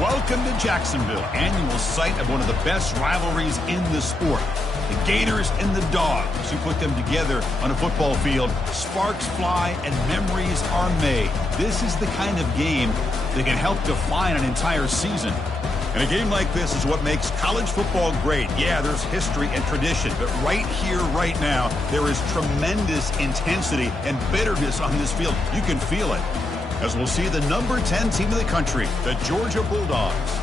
Welcome to Jacksonville, annual site of one of the best rivalries in the sport. The Gators and the Dogs. You put them together on a football field, sparks fly and memories are made. This is the kind of game that can help define an entire season. And a game like this is what makes college football great. Yeah, there's history and tradition, but right here, right now, there is tremendous intensity and bitterness on this field. You can feel it. As we'll see the number 10 team in the country, the Georgia Bulldogs,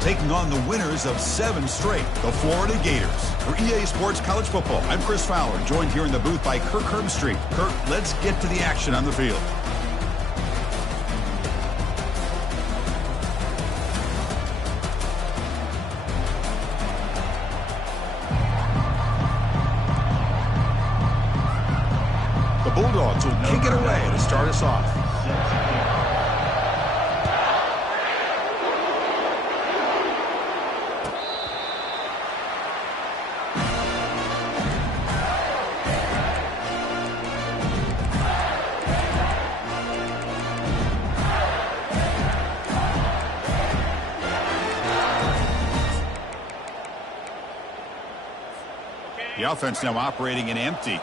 taking on the winners of 7 straight, the Florida Gators. For EA Sports College Football, I'm Chris Fowler, joined here in the booth by Kirk Herbstreit. Kirk, let's get to the action on the field. The Bulldogs will kick it away to start us off. The offense now operating in empty.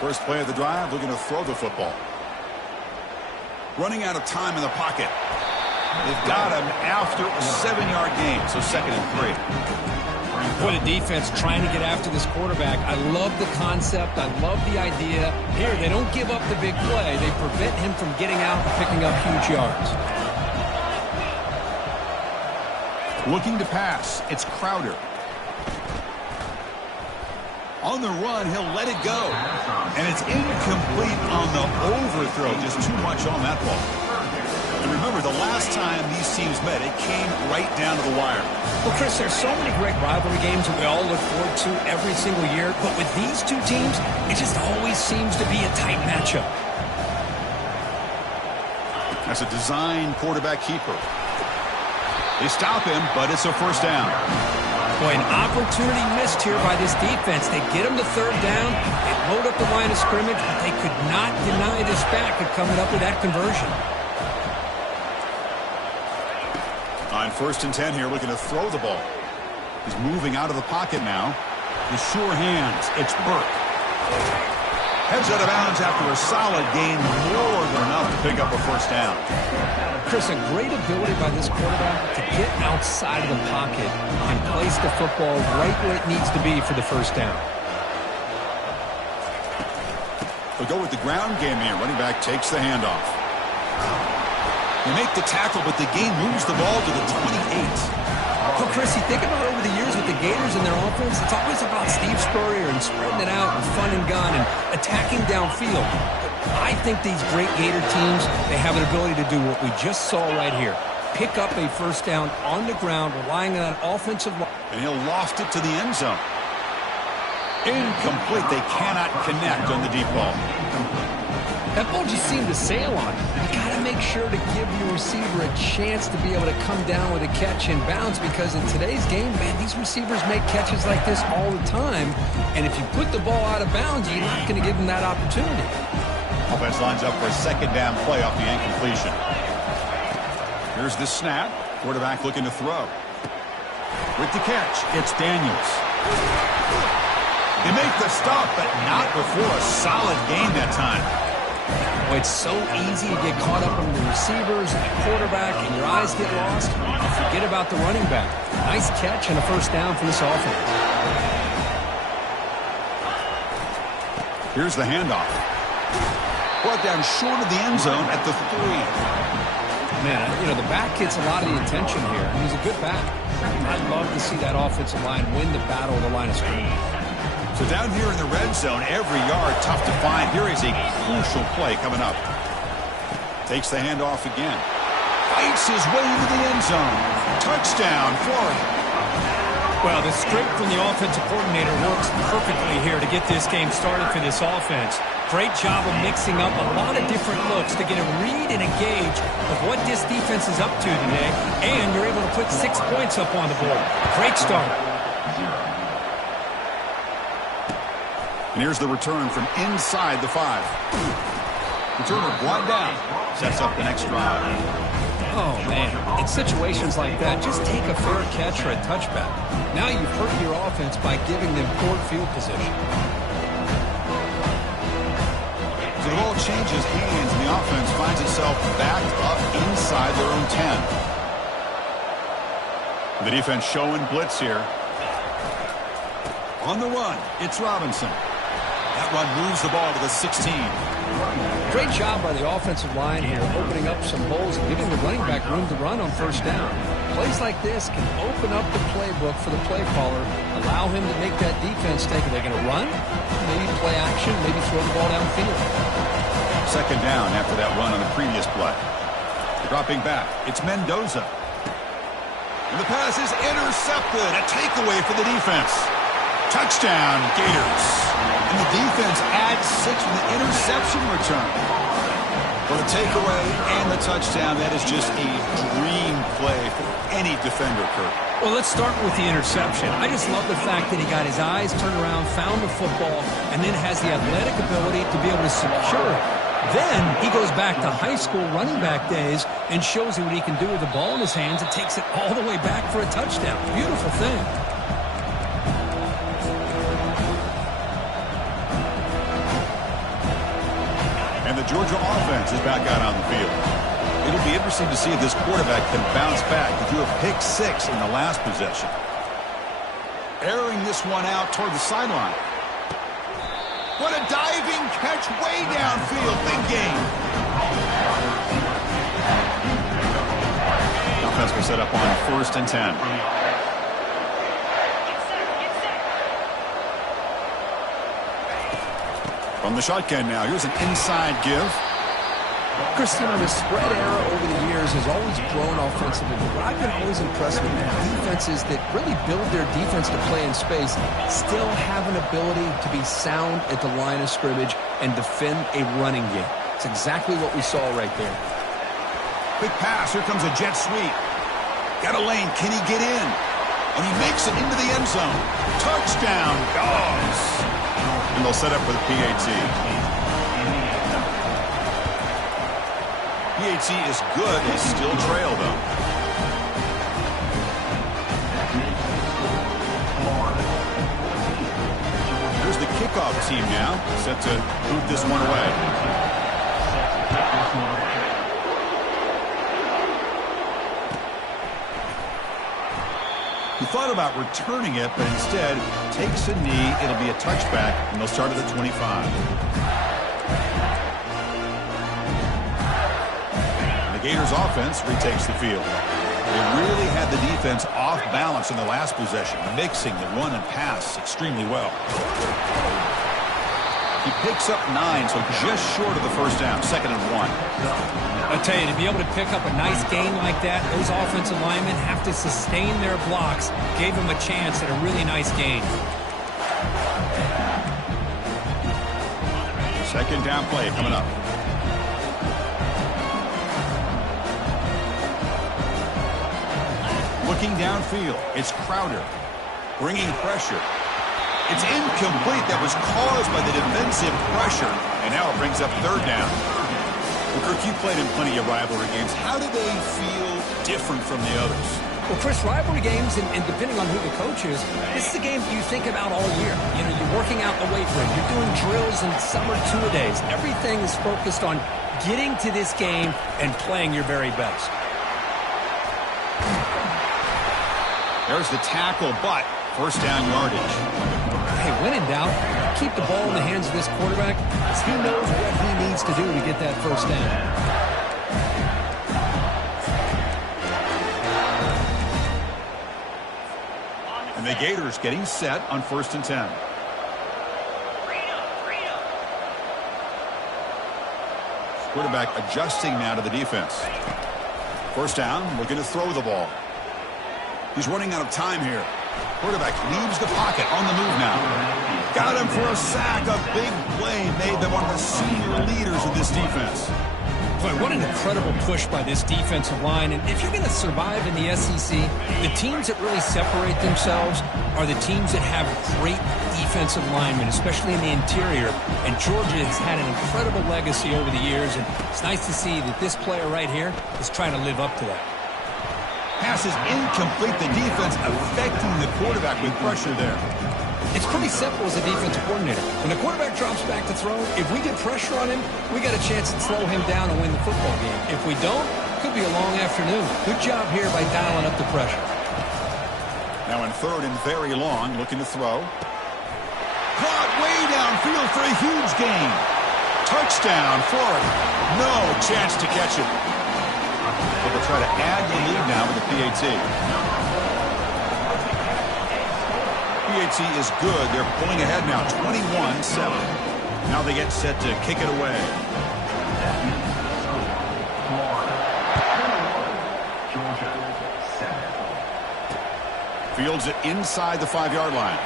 First play of the drive, looking to throw the football. Running out of time in the pocket. They've got him after a 7-yard gain, so 2nd and 3. What a defense trying to get after this quarterback. I love the concept. I love the idea. Here, they don't give up the big play. They prevent him from getting out and picking up huge yards. Looking to pass. It's Crowder. On the run, he'll let it go. And it's incomplete on the overthrow. Just too much on that ball. And remember, the last time these teams met, it came right down to the wire. Well, Chris, there's so many great rivalry games that we all look forward to every single year. But with these two teams, it just always seems to be a tight matchup. That's a design quarterback keeper. They stop him, but it's a first down. Boy, an opportunity missed here by this defense. They get him to 3rd down. They load up the line of scrimmage, but they could not deny this back of coming up with that conversion. On 1st and 10 here, looking to throw the ball. He's moving out of the pocket now. With sure hands, it's Burke. Heads out of bounds after a solid gain, more than enough to pick up a first down. Chris, a great ability by this quarterback to get outside of the pocket and place the football right where it needs to be for the first down. They'll go with the ground game here. Running back takes the handoff. They make the tackle, but the game moves the ball to the 28. Well, Chris, you think about over the years with the Gators and their offense, it's always about Steve Spurrier and spreading it out and fun and gun and attacking downfield. I think these great Gator teams, they have an ability to do what we just saw right here. Pick up a first down on the ground, relying on an offensive line. And he'll loft it to the end zone. Incomplete. They cannot connect on the deep ball. That ball just seemed to sail on him. You got to make sure to give your receiver a chance to be able to come down with a catch and bounce, because in today's game, man, these receivers make catches like this all the time. And if you put the ball out of bounds, you're not going to give them that opportunity. Offense lines up for a 2nd down play off the incompletion. Here's the snap. Quarterback looking to throw. With the catch, it's Daniels. They make the stop, but not before a solid gain that time. Well, it's so easy to get caught up on the receivers and the quarterback, and your eyes get lost. You forget about the running back. Nice catch and a first down for this offense. Here's the handoff. Brought down short of the end zone at the 3. Man, you know, the back gets a lot of the attention here. He's a good back. I'd love to see that offensive line win the battle of the line of scrimmage. So down here in the red zone, every yard tough to find. Here is a crucial play coming up. Takes the handoff again. Fights his way into the end zone. Touchdown, Florida. Well, the script from the offensive coordinator works perfectly here to get this game started for this offense. Great job of mixing up a lot of different looks to get a read and a gauge of what this defense is up to today, and you're able to put 6 points up on the board. Great start. And here's the return from inside the 5. Returner brought down. Sets up the next drive. Oh, man. In situations like that, just take a fair catch or a touchback. Now you've hurt your offense by giving them poor field position. So the ball changes hands, and the offense finds itself backed up inside their own 10. The defense showing blitz here. On the run, it's Robinson. That run moves the ball to the 16. Great job by the offensive line here, opening up some holes and giving the running back room to run on first down. Plays like this can open up the playbook for the play caller, allow him to make that defense think, are they going to run? Maybe play action, maybe throw the ball downfield. Second down after that run on the previous play. Dropping back, it's Mendoza. And the pass is intercepted. A takeaway for the defense. Touchdown, Gators. And the defense adds 6 from the interception return. For the takeaway and the touchdown, that is just a dream play for any defender, Kurt. Well, let's start with the interception. I just love the fact that he got his eyes turned around, found the football, and then has the athletic ability to be able to secure it. Then he goes back to high school running back days and shows you what he can do with the ball in his hands and takes it all the way back for a touchdown. Beautiful thing. And the Georgia offense is back out on the field. It'll be interesting to see if this quarterback can bounce back. He threw a pick 6 in the last possession. Airing this one out toward the sideline. What a diving catch way downfield. Big game. Offense will set up on 1st and 10. From the shotgun now, here's an inside give. Christian, the spread era over the years has always grown offensively, but what I've been always impressed with is defenses that really build their defense to play in space still have an ability to be sound at the line of scrimmage and defend a running game. It's exactly what we saw right there. Quick pass, here comes a jet sweep. Got a lane, can he get in? And he makes it into the end zone. Touchdown, Dogs. And they'll set up with PAT. PAT is good. They still trail, though. Here's the kickoff team now, set to move this one away. He thought about returning it, but instead takes a knee. It'll be a touchback, and they'll start at the 25. Gators offense retakes the field. They really had the defense off balance in the last possession, mixing the run and pass extremely well. He picks up 9, so just short of the first down, 2nd and 1. I tell you, to be able to pick up a nice gain like that, those offensive linemen have to sustain their blocks. Gave him a chance at a really nice gain. 2nd down play coming up. Looking downfield, it's Crowder, bringing pressure. It's incomplete. That was caused by the defensive pressure, and now it brings up 3rd down. Well, Kirk, you played in plenty of rivalry games. How do they feel different from the others? Well, Chris, rivalry games, and depending on who the coach is, this is a game you think about all year. You know, you're working out the weight room. You're doing drills and summer two-a-days. Everything is focused on getting to this game and playing your very best. There's the tackle, but 1st down yardage. Hey, when in doubt, keep the ball in the hands of this quarterback because he knows what he needs to do to get that 1st down. And the Gators getting set on 1st and 10. Quarterback adjusting now to the defense. 1st down, looking to throw the ball. He's running out of time here. Quarterback leaves the pocket on the move now. Got him for a sack. A big play made them one of the senior leaders of this defense. Boy, what an incredible push by this defensive line. And if you're going to survive in the SEC, the teams that really separate themselves are the teams that have great defense. defensive linemen, especially in the interior, and Georgia has had an incredible legacy over the years, and it's nice to see that this player right here is trying to live up to that. Pass is incomplete. The defense affecting the quarterback with pressure there. It's pretty simple as a defensive coordinator. When the quarterback drops back to throw, if we get pressure on him, we got a chance to slow him down and win the football game. If we don't, it could be a long afternoon. Good job here by dialing up the pressure. Now in third and very long, looking to throw. Caught way downfield for a huge gain. Touchdown, Florida. No chance to catch it. But they'll try to add the lead now with the PAT. PAT is good. They're pulling ahead now, 21-7. Now they get set to kick it away. Fields it inside the 5-yard line.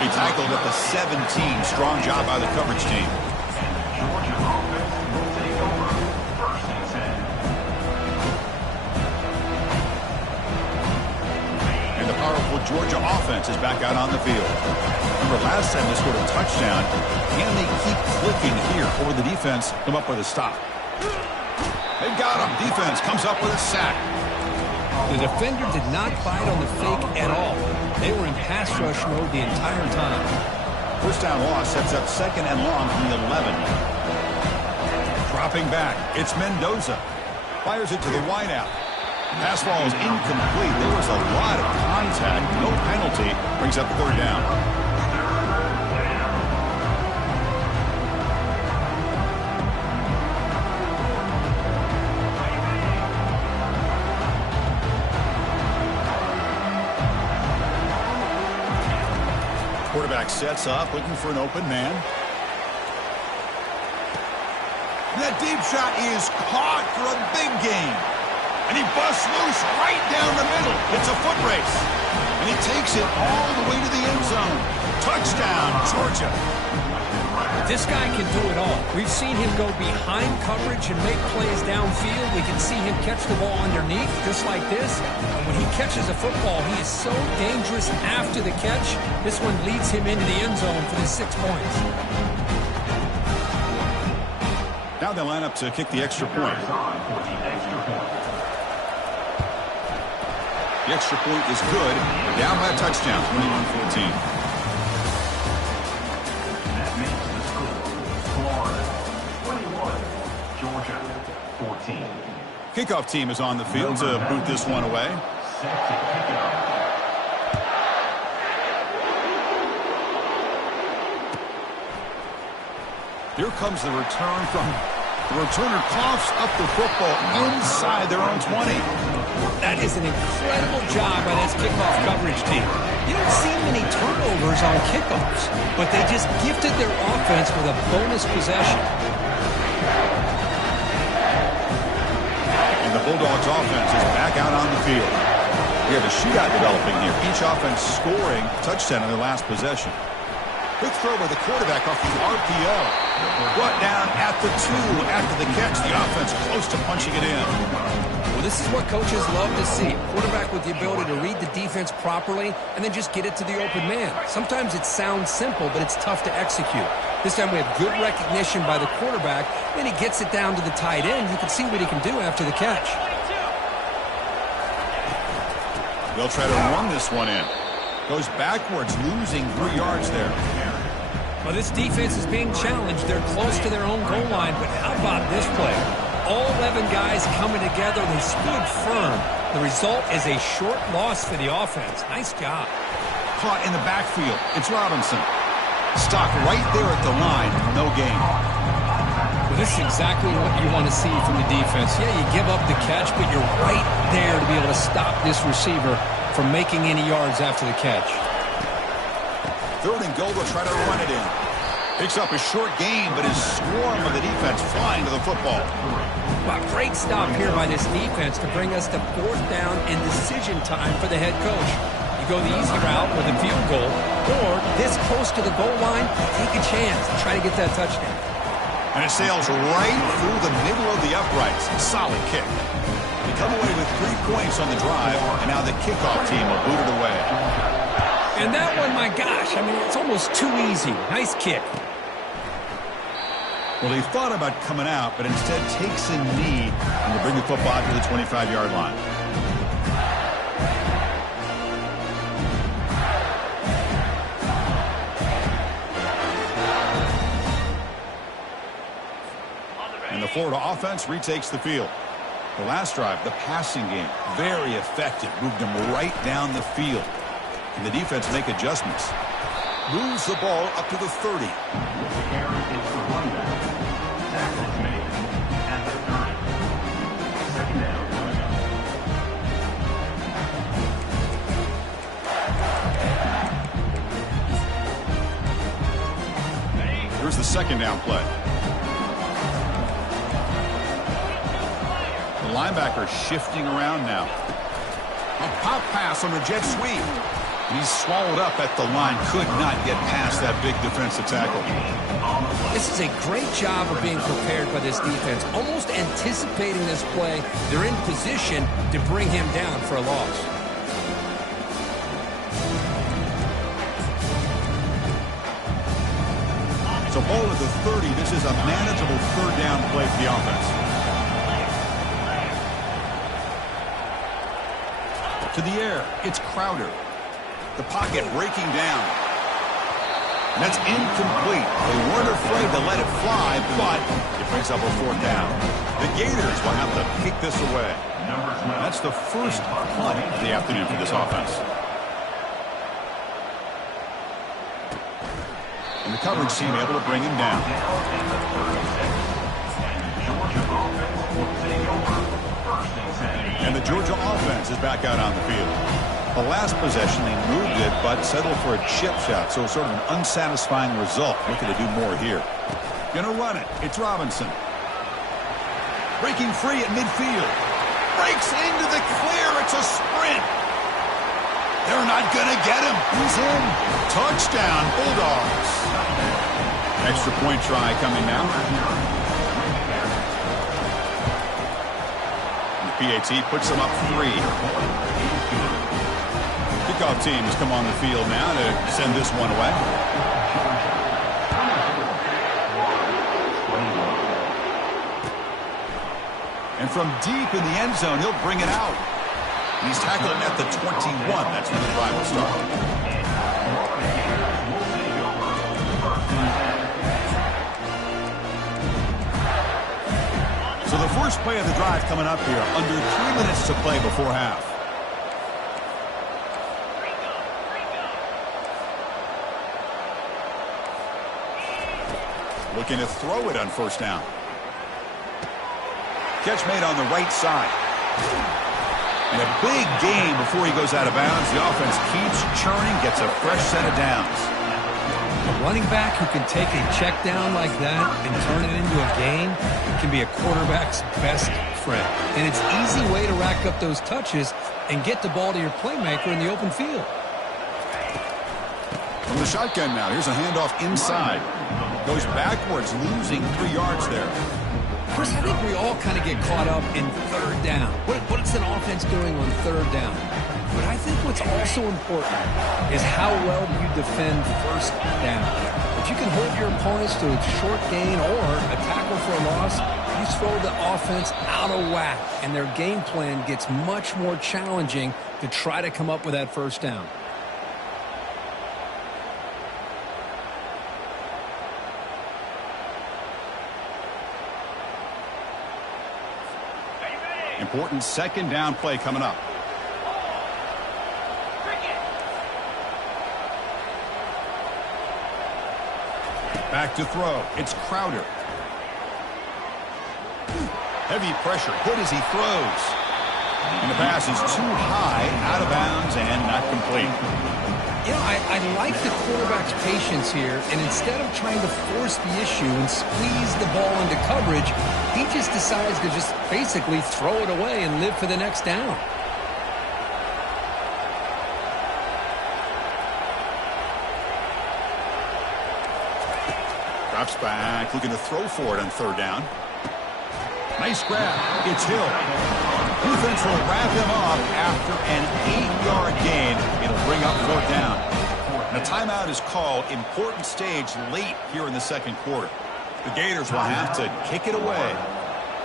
He tackled at the 17. Strong job by the coverage team. And the powerful Georgia offense is back out on the field. Remember, last time they scored a touchdown. Can they keep clicking here, or will the defense come up with a stop? They got him. Defense comes up with a sack. The defender did not bite on the fake at all. They were in pass rush mode the entire time. First down loss sets up second and long from the 11. Dropping back, it's Mendoza. Fires it to the wideout. Pass ball is incomplete. There was a lot of contact. No penalty. Brings up third down. Quarterback sets up, looking for an open man. That deep shot is caught for a big gain. And he busts loose right down the middle. It's a foot race. And he takes it all the way to the end zone. Touchdown, Georgia. This guy can do it all. We've seen him go behind coverage and make plays downfield. We can see him catch the ball underneath, just like this. And when he catches a football, he is so dangerous after the catch. This one leads him into the end zone for the 6 points. Now they line up to kick the extra point. The extra point is good. They're down by a touchdown, 21-14. That makes the score Florida 21, Georgia 14. Kickoff team is on the field to boot this one away. Set to kick it off. Here comes the return from the returner. Coughs up the football inside their own 20. That is an incredible job by this kickoff coverage team. You don't see many turnovers on kickoffs, but they just gifted their offense with a bonus possession. And the Bulldogs offense is back out on the field. We have a shootout developing here. Each offense scoring a touchdown on their last possession. Quick throw by the quarterback off the RPO. Brought down at the 2 after the catch. The offense close to punching it in. Well, this is what coaches love to see. Quarterback with the ability to read the defense properly and then just get it to the open man. Sometimes it sounds simple, but it's tough to execute. This time we have good recognition by the quarterback. Then he gets it down to the tight end. You can see what he can do after the catch. They'll try to run this one in. Goes backwards, losing 3 yards there. Well, this defense is being challenged. They're close to their own goal line, but how about this play? All 11 guys coming together. They stood firm. The result is a short loss for the offense. Nice job. Caught in the backfield. It's Robinson. Stopped right there at the line. No gain. Well, this is exactly what you want to see from the defense. Yeah, you give up the catch, but you're right there to be able to stop this receiver from making any yards after the catch. Third and goal, they'll try to run it in. Picks up a short gain, but is swarmed by the defense flying to the football. Well, great stop here by this defense to bring us to 4th down and decision time for the head coach. You go the easy route with a field goal, or this close to the goal line, take a chance and try to get that touchdown. And it sails right through the middle of the uprights. Solid kick. They come away with 3 points on the drive, and now the kickoff team will boot it away. And that one, my gosh, I mean, it's almost too easy. Nice kick. Well, he thought about coming out, but instead takes a knee and will bring the football to the 25-yard line. And the Florida offense retakes the field. The last drive, the passing game, very effective. Moved them right down the field. And the defense make adjustments. Moves the ball up to the 30. Carry is the runback. Tackle is made at the 30. Second down coming up. Here's the second down play. The linebacker shifting around now. A pop pass on the jet sweep. He's swallowed up at the line. Could not get past that big defensive tackle. This is a great job of being prepared by this defense. Almost anticipating this play. They're in position to bring him down for a loss. So ball at the 30. This is a manageable third down play for the offense. To the air. It's Crowder. The pocket breaking down. And that's incomplete. They weren't afraid to let it fly, but it brings up a fourth down. The Gators will have to kick this away. That's the first punt of the afternoon for this offense. And the coverage team able to bring him down. And the Georgia offense is back out on the field. The last possession, they moved it, but settled for a chip shot, so sort of an unsatisfying result. Looking to do more here. Gonna run it. It's Robinson. Breaking free at midfield. Breaks into the clear. It's a sprint. They're not gonna get him. He's in. Touchdown, Bulldogs. Extra point try coming now. PAT puts them up 3. Kickoff team has come on the field now to send this one away. And from deep in the end zone, he'll bring it out. And he's tackled at the 21. That's when the drive will start. So the first play of the drive coming up here. Under 3 minutes to play before half. Looking to throw it on first down. Catch made on the right side. And a big gain before he goes out of bounds. The offense keeps churning, gets a fresh set of downs. A running back who can take a check down like that and turn it into a gain can be a quarterback's best friend. And it's an easy way to rack up those touches and get the ball to your playmaker in the open field. From the shotgun now, here's a handoff inside. Goes backwards, losing 3 yards there. Chris, I think we all kind of get caught up in third down. What's an offense doing on third down? But I think what's also important is how well do you defend first down. If you can hold your opponents to a short gain or a tackle for a loss, you throw the offense out of whack, and their game plan gets much more challenging to try to come up with that first down. Important second down play coming up. Back to throw. It's Crowder. Heavy pressure. Hit as he throws. And the pass is too high, out of bounds, and not complete. You know, I like the quarterback's patience here, and instead of trying to force the issue and squeeze the ball into coverage, he just decides to just basically throw it away and live for the next down. Drops back, looking to throw for it on third down. Nice grab. It's Hill. Defense will wrap him up after an 8-yard gain. It'll bring up fourth down. And a timeout is called. Important stage late here in the second quarter. The Gators will have to kick it away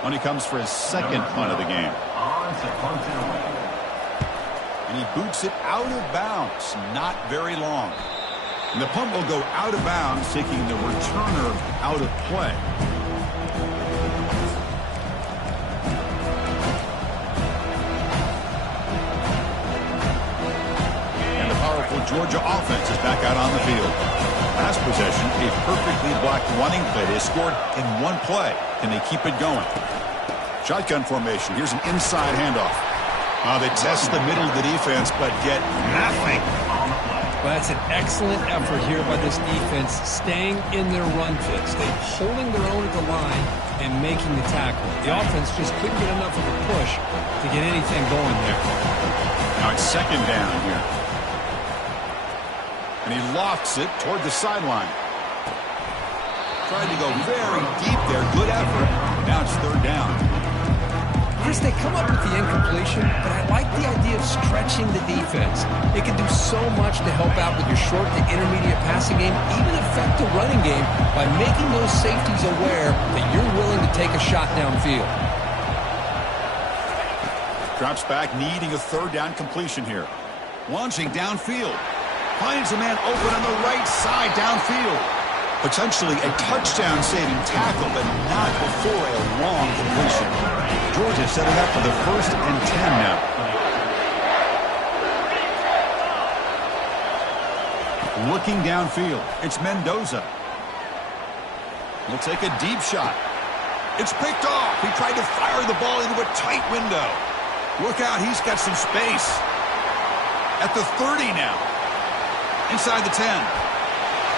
when he comes for his second punt of the game. And he boots it out of bounds. Not very long. And the punt will go out of bounds, taking the returner out of play. And the powerful Georgia offense is back out on the field. Last possession, a perfectly blocked running play. They scored in one play. Can they keep it going? Shotgun formation. Here's an inside handoff. They test the middle of the defense, but get nothing. Well, that's an excellent effort here by this defense, staying in their run fits. They're holding their own at the line and making the tackle. The offense just couldn't get enough of a push to get anything going there. Now it's second down here. And he lofts it toward the sideline. Tried to go very deep there. Good effort. Now it's third down. Chris, they come up with the incompletion, but I like the idea of stretching the defense. It can do so much to help out with your short to intermediate passing game, even affect the running game by making those safeties aware that you're willing to take a shot downfield. Drops back, needing a third down completion here. Launching downfield. Finds a man open on the right side downfield. Potentially a touchdown-saving tackle, but not before a long completion. Georgia setting up for the 1st and 10 now. Looking downfield. It's Mendoza. He'll take a deep shot. It's picked off. He tried to fire the ball into a tight window. Look out, he's got some space. At the 30 now. Inside the 10.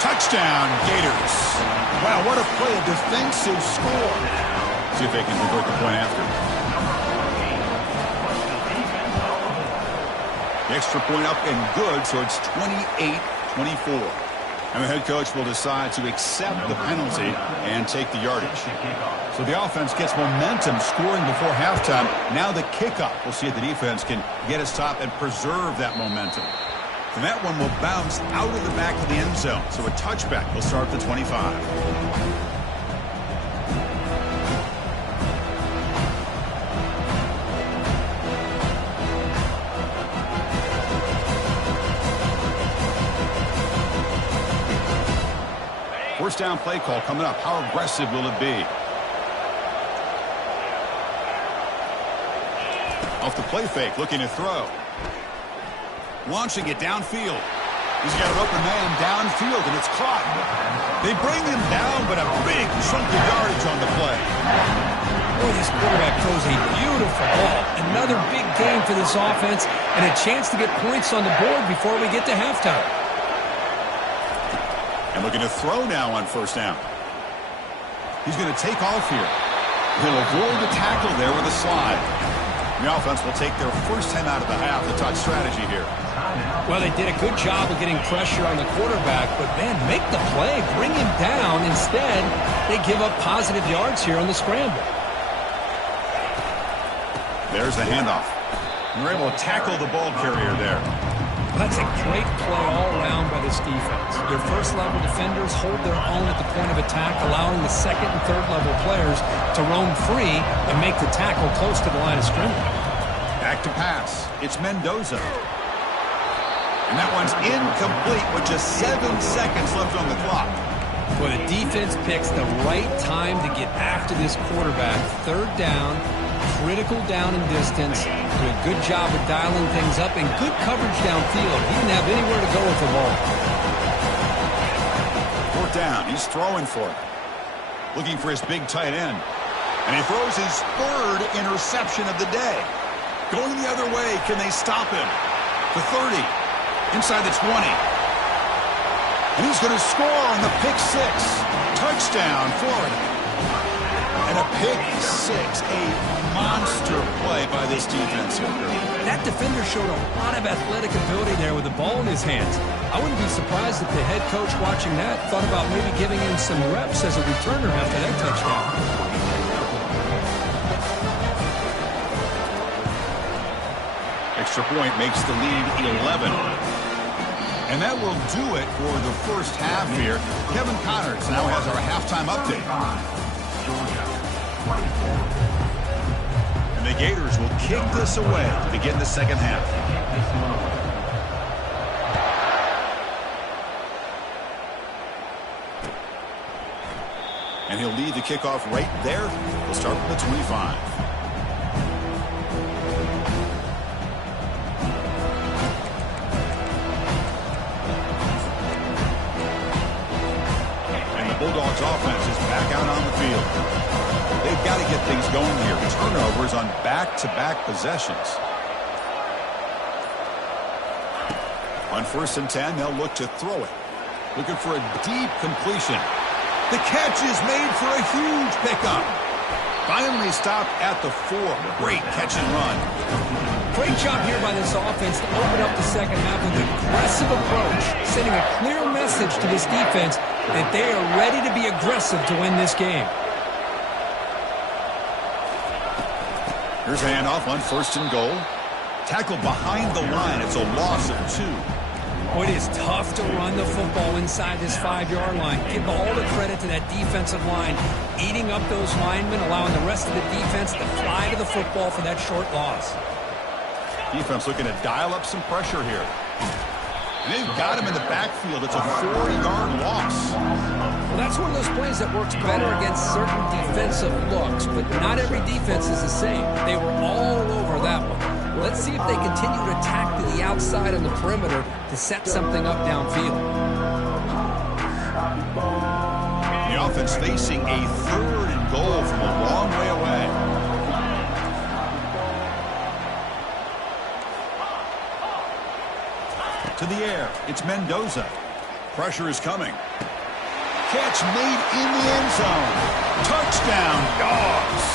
Touchdown, Gators. Wow, what a play, a defensive score. See if they can convert the point after. The extra point up and good, so it's 28-24. And the head coach will decide to accept the penalty and take the yardage. So the offense gets momentum, scoring before halftime. Now the kickoff. We'll see if the defense can get a stop and preserve that momentum. And that one will bounce out of the back of the end zone. So a touchback will start at the 25. First down play call coming up. How aggressive will it be? Off the play fake, looking to throw. Launching it downfield. He's got an open man downfield, and it's caught. They bring him down, but a big chunk of yardage on the play. Boy, this quarterback throws a beautiful ball. Another big game for this offense, and a chance to get points on the board before we get to halftime. And looking to throw now on first down. He's going to take off here. He'll avoid the tackle there with a slide. The offense will take their first 10 out of the half. The touch strategy here. Well, they did a good job of getting pressure on the quarterback, but, man, make the play. Bring him down. Instead, they give up positive yards here on the scramble. There's the handoff. And they're able to tackle the ball carrier there. That's a great play all around by this defense. Your first-level defenders hold their own at the point of attack, allowing the second- and third-level players to roam free and make the tackle close to the line of scrimmage. Back to pass. It's Mendoza. And that one's incomplete with just 7 seconds left on the clock. Well, the defense picks the right time to get after this quarterback. Third down, critical down and distance. Do a good job of dialing things up and good coverage downfield. He didn't have anywhere to go with the ball. Fourth down. He's throwing for it. Looking for his big tight end. And he throws his third interception of the day. Going the other way. Can they stop him? The 30. Inside the 20. And he's going to score on the pick six. Touchdown, Florida. And a pick six. A monster play by this defense here. That defender showed a lot of athletic ability there with the ball in his hands. I wouldn't be surprised if the head coach watching that thought about maybe giving him some reps as a returner after that touchdown. Extra point makes the lead 11. And that will do it for the first half here. Kevin Connors now has our halftime update. And the Gators will kick this away to begin the second half. And he'll lead the kickoff right there. We'll start from the 25. Bulldogs offense is back out on the field. They've got to get things going here. Turnovers on back-to-back possessions. On 1st and 10, they'll look to throw it. Looking for a deep completion. The catch is made for a huge pickup. Finally stopped at the 4. Great catch and run. Great job here by this offense to open up the second half with an aggressive approach, sending a clear message to this defense that they are ready to be aggressive to win this game. Here's a handoff on 1st and goal. Tackled behind the line. It's a loss of 2. Boy, it is tough to run the football inside this 5-yard line. Give all the credit to that defensive line, eating up those linemen, allowing the rest of the defense to fly to the football for that short loss. Defense looking to dial up some pressure here. And they've got him in the backfield. It's a 4-yard loss. Well, that's one of those plays that works better against certain defensive looks, but not every defense is the same. They were all over that one. Let's see if they continue to attack to the outside on the perimeter to set something up downfield. The offense facing a 3rd and goal from a long way away. To the air, it's Mendoza. Pressure is coming. Catch made in the end zone. Touchdown, Dogs.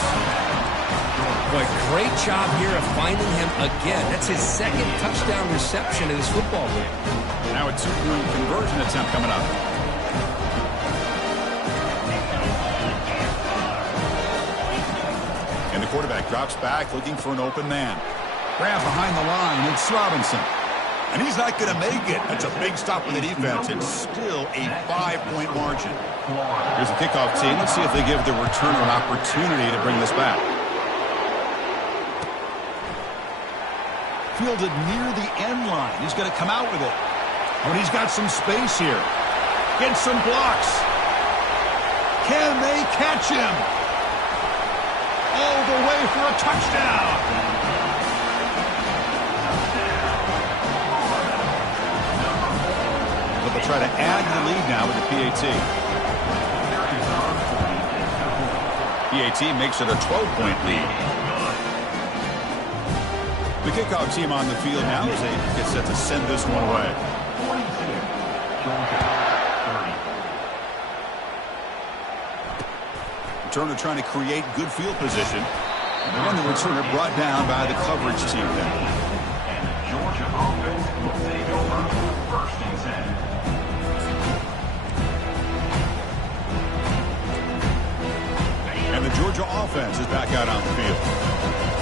Boy, great job here of finding him again. That's his 2nd touchdown reception in this football game. Now a 2-point conversion attempt coming up. And the quarterback drops back looking for an open man. Grab behind the line, it's Robinson. And he's not going to make it. That's a big stop with the defense. It's still a 5-point margin. Here's the kickoff team. Let's see if they give the returner an opportunity to bring this back. Fielded near the end line. He's going to come out with it. Oh, and he's got some space here. Gets some blocks. Can they catch him? All the way for a touchdown. They'll try to add the lead now with the PAT. PAT makes it a 12-point lead. The kickoff team on the field now as they get set to send this one away. Returner trying to create good field position. And the returner brought down by the coverage team there. And the Georgia offense will take over 1st and 10. And the Georgia offense is back out on the field.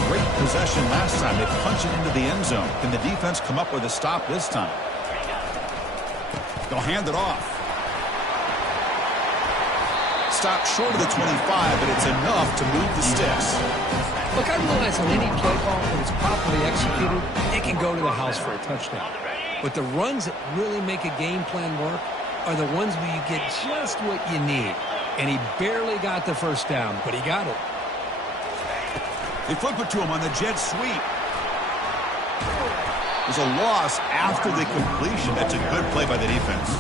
Great possession last time. They punch it into the end zone. Can the defense come up with a stop this time? They'll hand it off. Stop short of the 25, but it's enough to move the sticks. Look, I realize on any play call, when it's properly executed, it can go to the house for a touchdown. But the runs that really make a game plan work are the ones where you get just what you need. And he barely got the first down, but he got it. They flip it to him on the jet sweep. There's a loss after the completion. That's a good play by the defense.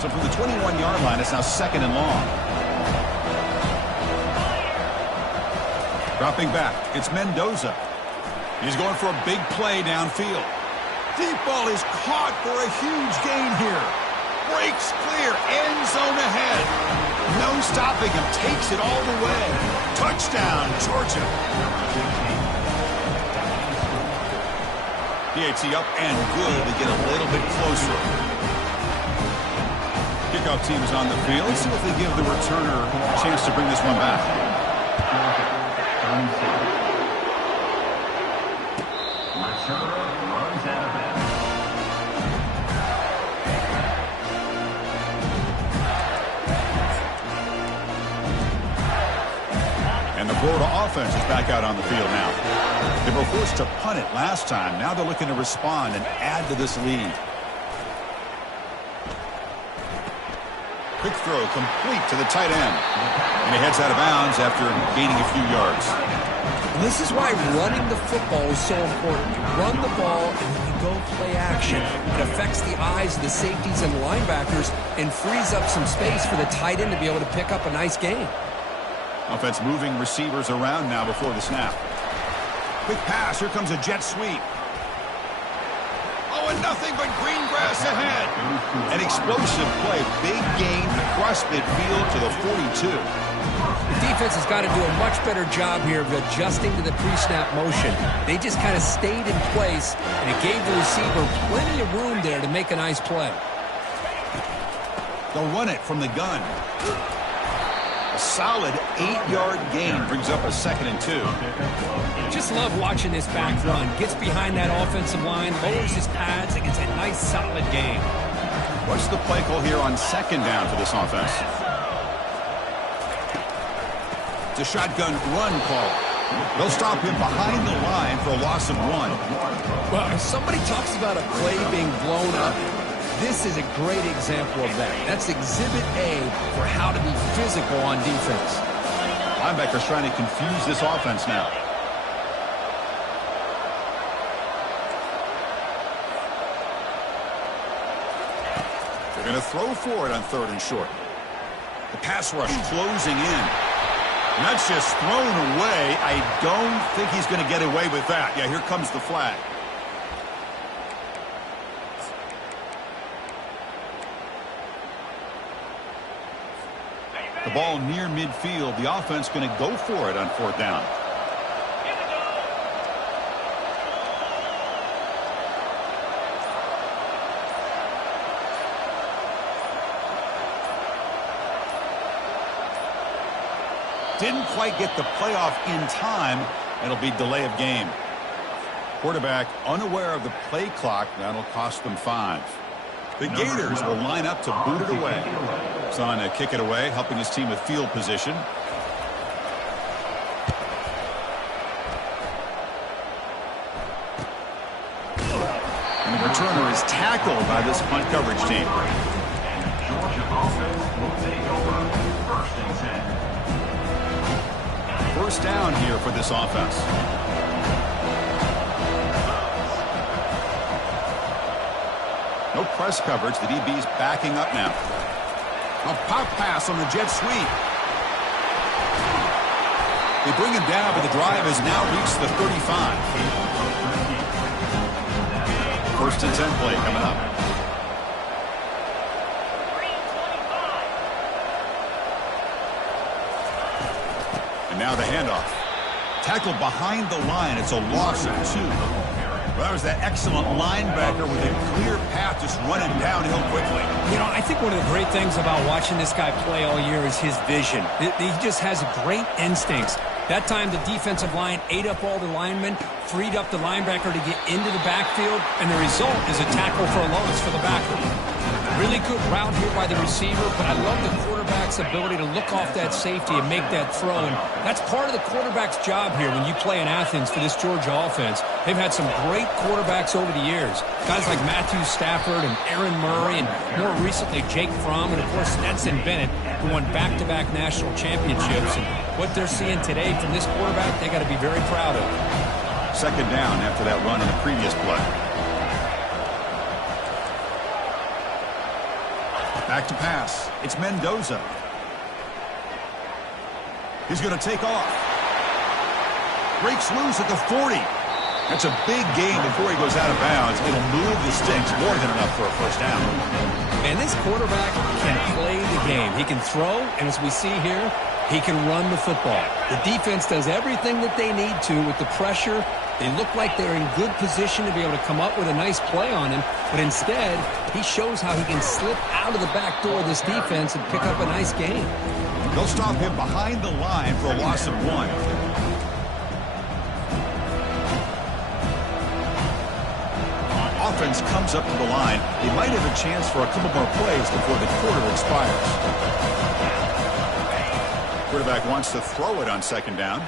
So from the 21-yard line, it's now 2nd and long. Dropping back, it's Mendoza. He's going for a big play downfield. Deep ball is caught for a huge gain here. Breaks clear, end zone ahead. No stopping him, takes it all the way. Touchdown, Georgia. PAT up and good to get a little bit closer. Kickoff team is on the field. Let's see if they give the returner a chance to bring this one back. returner runs out of bounds. And the Florida offense is back out on the field now. They were forced to punt it last time. Now they're looking to respond and add to this lead. Quick throw complete to the tight end. And he heads out of bounds after gaining a few yards. And this is why running the football is so important. You run the ball and then you go play action. It affects the eyes of the safeties and linebackers and frees up some space for the tight end to be able to pick up a nice gain. Offense moving receivers around now before the snap. Quick pass. Here comes a jet sweep. Oh, and nothing but green grass ahead. An explosive play. Big gain across midfield to the 42. The defense has got to do a much better job here of adjusting to the pre-snap motion. They just kind of stayed in place, and it gave the receiver plenty of room there to make a nice play. They'll run it from the gun. A solid 8-yard gain brings up a 2nd and 2. Just love watching this back run. Gets behind that offensive line, lowers his pads, and gets a nice solid gain. What's the play call here on 2nd down for this offense? It's a shotgun run call. They'll stop him behind the line for a loss of 1. Well, if somebody talks about a play being blown up, this is a great example of that. That's Exhibit A for how to be physical on defense. Linebackers trying to confuse this offense now. They're going to throw for it on 3rd and short. The pass rush closing in. And that's just thrown away. I don't think he's going to get away with that. Yeah, here comes the flag. The ball near midfield. The offense going to go for it on 4th down. Didn't quite get the playoff in time. It'll be delay of game. Quarterback unaware of the play clock. That'll cost them 5. The Gators will line up to boot it away. Son to kick it away, helping his team with field position. And the returner is tackled by this punt coverage team. And the Georgia offense will take over 1st and 10. First down here for this offense. No press coverage. The DB's backing up now. A pop pass on the jet sweep. They bring him down, but the drive has now reached the 35. 1st and 10 play coming up. And now the handoff. Tackled behind the line. It's a loss of 2. Well, that was that excellent linebacker with a clear path just running downhill quickly. You know, I think one of the great things about watching this guy play all year is his vision. He just has great instincts. That time, the defensive line ate up all the linemen, freed up the linebacker to get into the backfield, and the result is a tackle for a loss for the backer. Really good route here by the receiver, but I love the quarterback's ability to look off that safety and make that throw. And that's part of the quarterback's job here when you play in Athens for this Georgia offense. They've had some great quarterbacks over the years. Guys like Matthew Stafford and Aaron Murray, and more recently Jake Fromm, and of course Stetson Bennett, who won back-to-back national championships. And what they're seeing today from this quarterback, they got to be very proud of. 2nd down after that run in the previous play. Back to pass. It's Mendoza. He's going to take off. Breaks loose at the 40. That's a big gain before he goes out of bounds. It'll move the sticks more than enough for a 1st down. And this quarterback can play the game. He can throw, and as we see here, he can run the football. The defense does everything that they need to with the pressure. They look like they're in good position to be able to come up with a nice play on him, but instead, he shows how he can slip out of the back door of this defense and pick up a nice gain. They'll stop him behind the line for a loss of 1. offense comes up to the line, they might have a chance for a couple more plays before the quarter expires. Quarterback wants to throw it on second down.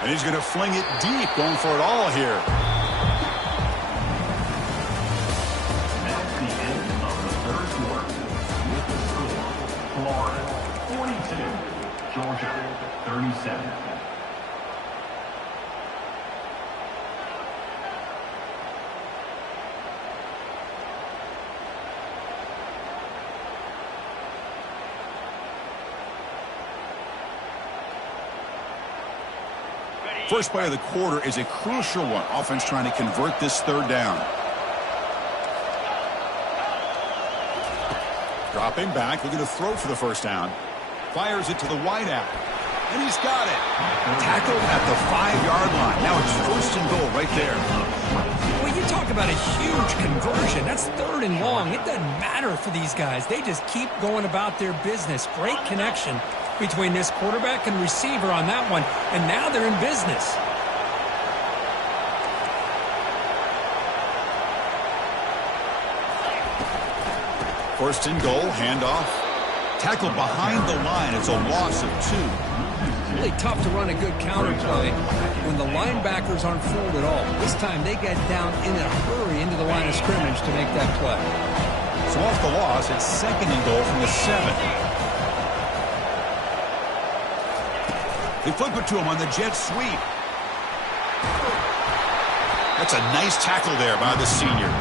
And he's going to fling it deep, going for it all here. That's the end of the third quarter. With the score, Florida 42, Georgia 37. First play of the quarter is a crucial one. Offense trying to convert this third down. Dropping back, looking to throw for the first down. Fires it to the wideout. And he's got it. Tackled at the 5-yard line. Now it's first and goal right there. Well, you talk about a huge conversion. That's third and long. It doesn't matter for these guys. They just keep going about their business. Great connection between this quarterback and receiver on that one, and now they're in business. First and goal, handoff. Tackled behind the line. It's a loss of 2. Really tough to run a good counter play when the linebackers aren't fooled at all. This time they get down in a hurry into the line of scrimmage to make that play. So off the loss, it's second and goal from the 7. They flip it to him on the jet sweep. That's a nice tackle there by the senior.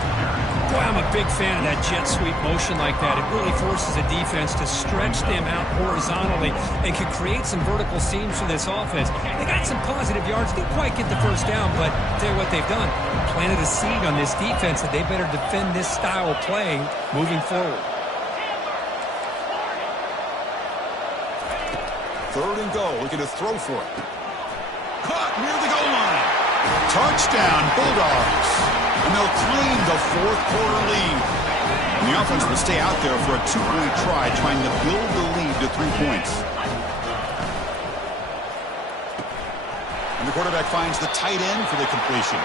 Boy, I'm a big fan of that jet sweep motion like that. It really forces a defense to stretch them out horizontally and can create some vertical seams for this offense. They got some positive yards. Didn't quite get the first down, but I'll tell you what they've done. Planted a seed on this defense that they better defend this style of play moving forward. Third and goal, looking to throw for it. Caught near the goal line. Touchdown, Bulldogs. And they'll claim the fourth quarter lead. And the offense will stay out there for a 2-point try, trying to build the lead to 3 points. And the quarterback finds the tight end for the completion.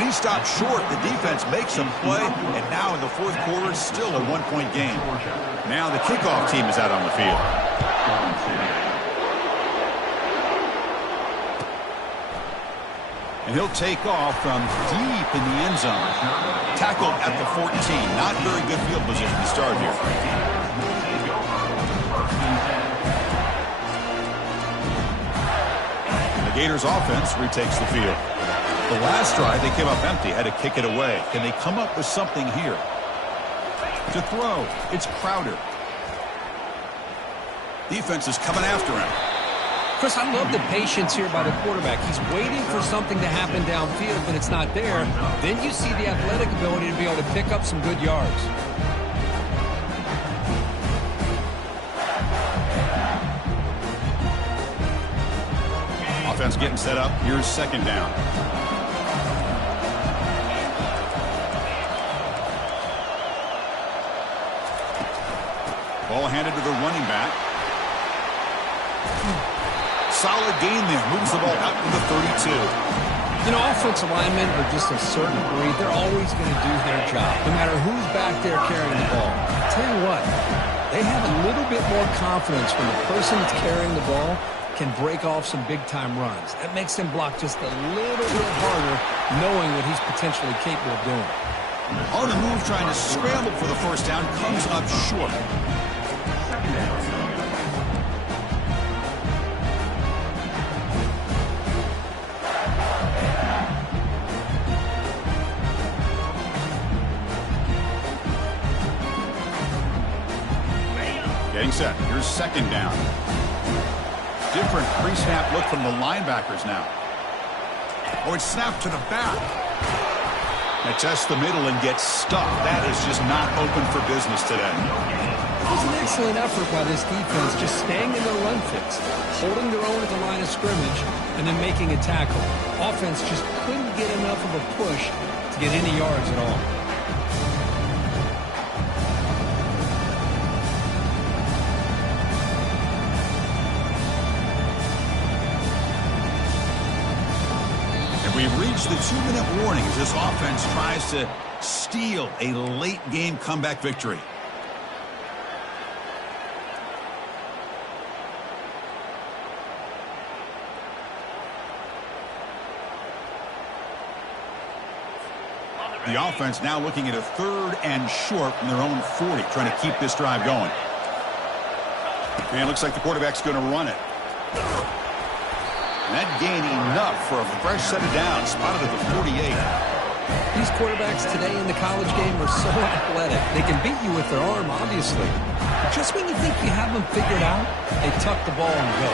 And he stopped short. The defense makes him play. And now in the fourth quarter, still a 1-point game. Now the kickoff team is out on the field. And he'll take off from deep in the end zone. Tackled at the 14. Not very good field position to start here. The Gators offense retakes the field. The last drive, they came up empty, had to kick it away. Can they come up with something here? To throw, it's Crowder. Defense is coming after him. Chris, I love the patience here by the quarterback. He's waiting for something to happen downfield, but it's not there. Then you see the athletic ability to be able to pick up some good yards. Offense getting set up. Here's second down. Ball handed to the running back. Solid gain there. Moves the ball out to the 32. You know, offensive linemen are just a certain breed. They're always going to do their job, no matter who's back there carrying the ball. I'll tell you what, they have a little bit more confidence when the person that's carrying the ball can break off some big-time runs. That makes them block just a little bit harder, knowing what he's potentially capable of doing. On the move, trying to scramble for the first down, comes up short. Getting set. Here's second down. Different pre-snap look from the linebackers now. Oh, it's snapped to the back. They test the middle and get stuck. That is just not open for business today. It was an excellent effort by this defense, just staying in their run fix, holding their own at the line of scrimmage, and then making a tackle. Offense just couldn't get enough of a push to get any yards at all. We've reached the 2-minute warning as this offense tries to steal a late-game comeback victory. The offense now looking at a 3rd and short from their own 40, trying to keep this drive going. And it looks like the quarterback's going to run it. And that gained enough for a fresh set of downs, spotted at the 48. These quarterbacks today in the college game are so athletic. They can beat you with their arm, obviously. Just when you think you have them figured out, they tuck the ball and go.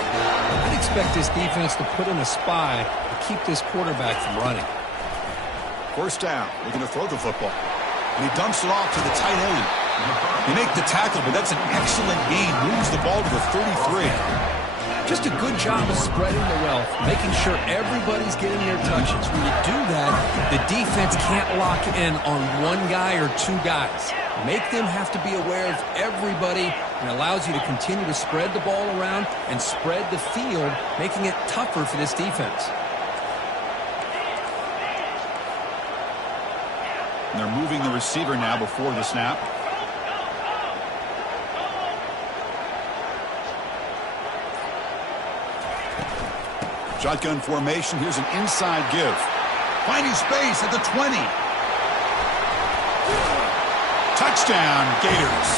I'd expect this defense to put in a spy to keep this quarterback from running. First down, looking to throw the football. And he dumps it off to the tight end. They make the tackle, but that's an excellent gain. Moves the ball to the 33. Just a good job of spreading the wealth, making sure everybody's getting their touches. When you do that, the defense can't lock in on one guy or two guys. Make them have to be aware of everybody, and allows you to continue to spread the ball around and spread the field, making it tougher for this defense. And they're moving the receiver now before the snap. Shotgun formation. Here's an inside give. Finding space at the 20. Touchdown, Gators.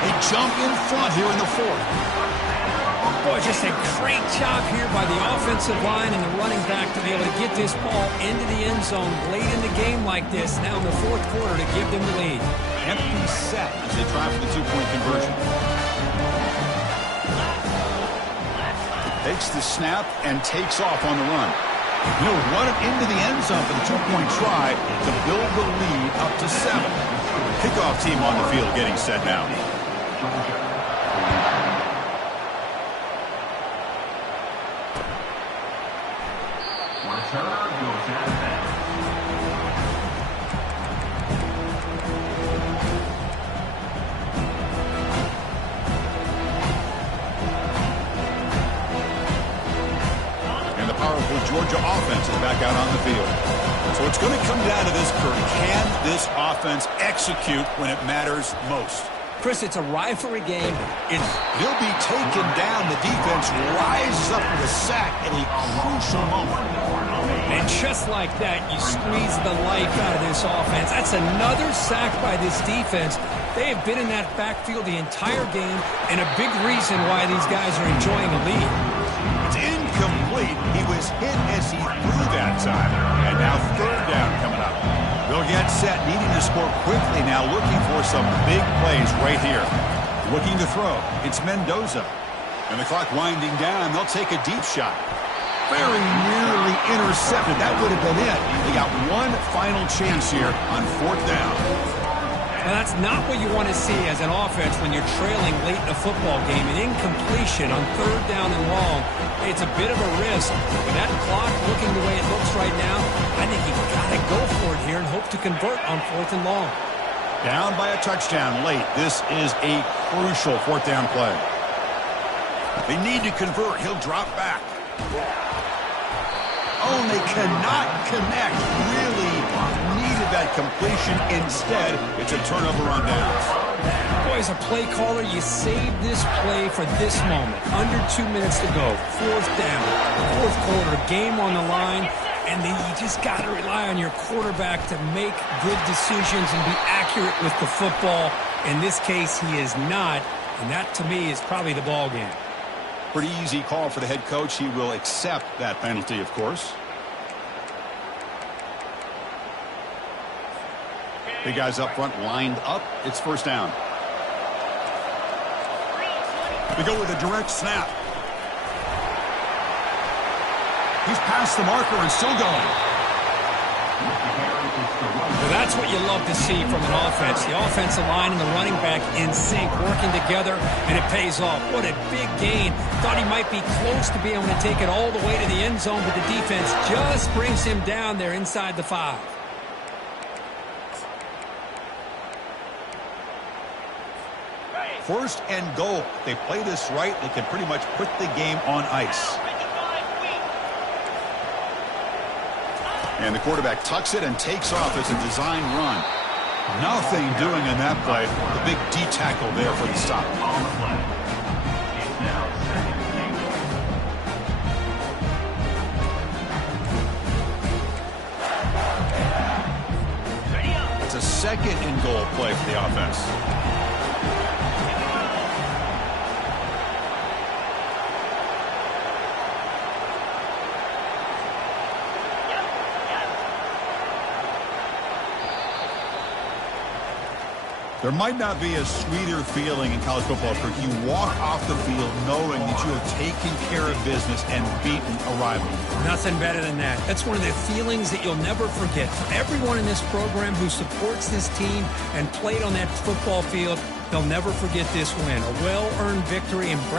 They jump in front here in the 4th. Boy, just a great job here by the offensive line and the running back to be able to get this ball into the end zone late in the game like this, now in the 4th quarter, to give them the lead. Empty set as they try for the 2-point conversion. Takes the snap and takes off on the run. He'll run it into the end zone for the 2-point try to build the lead up to 7. Kickoff team on the field getting set now. Georgia offense is back out on the field. So it's going to come down to this, Kurt. Can this offense execute when it matters most? Chris, it's a rivalry game. He'll be taken down. The defense rises up with a sack at a crucial moment. And just like that, you squeeze the life out of this offense. That's another sack by this defense. They have been in that backfield the entire game, and a big reason why these guys are enjoying a lead. It's incomplete. He was hit as he threw that time. And now 3rd down coming up. They'll get set, needing to score quickly now, looking for some big plays right here. Looking to throw. It's Mendoza. And the clock winding down. They'll take a deep shot. Very nearly intercepted. That would have been it. They got one final chance here on 4th down. Well, that's not what you want to see as an offense when you're trailing late in a football game. An incompletion on 3rd down and long. It's a bit of a risk. With that clock looking the way it looks right now, I think you've got to go for it here and hope to convert on 4th and long. Down by a touchdown late. This is a crucial 4th down play. They need to convert. He'll drop back. Oh, and they cannot connect. Really needed that completion. Instead, it's a turnover on downs. Boy, as a play caller, you save this play for this moment. Under 2 minutes to go. 4th down. 4th quarter. Game on the line. And then you just got to rely on your quarterback to make good decisions and be accurate with the football. In this case, he is not. And that, to me, is probably the ball game. Pretty easy call for the head coach. He will accept that penalty, of course. Big guys up front lined up. It's 1st down. We go with a direct snap. He's past the marker and still going. Well, that's what you love to see from an offense. The offensive line and the running back in sync, working together, and it pays off. What a big gain. Thought he might be close to being able to take it all the way to the end zone, but the defense just brings him down there inside the 5. First and goal. If they play this right, they can pretty much put the game on ice. And the quarterback tucks it and takes off as a design run. Nothing doing in that play. The big D tackle there for the stop. On the play. It's now second and goal. It's a second and goal play for the offense. There might not be a sweeter feeling in college football if you walk off the field knowing that you have taken care of business and beaten a rival. Nothing better than that. That's one of the feelings that you'll never forget. For everyone in this program who supports this team and played on that football field, they'll never forget this win. A well-earned victory. And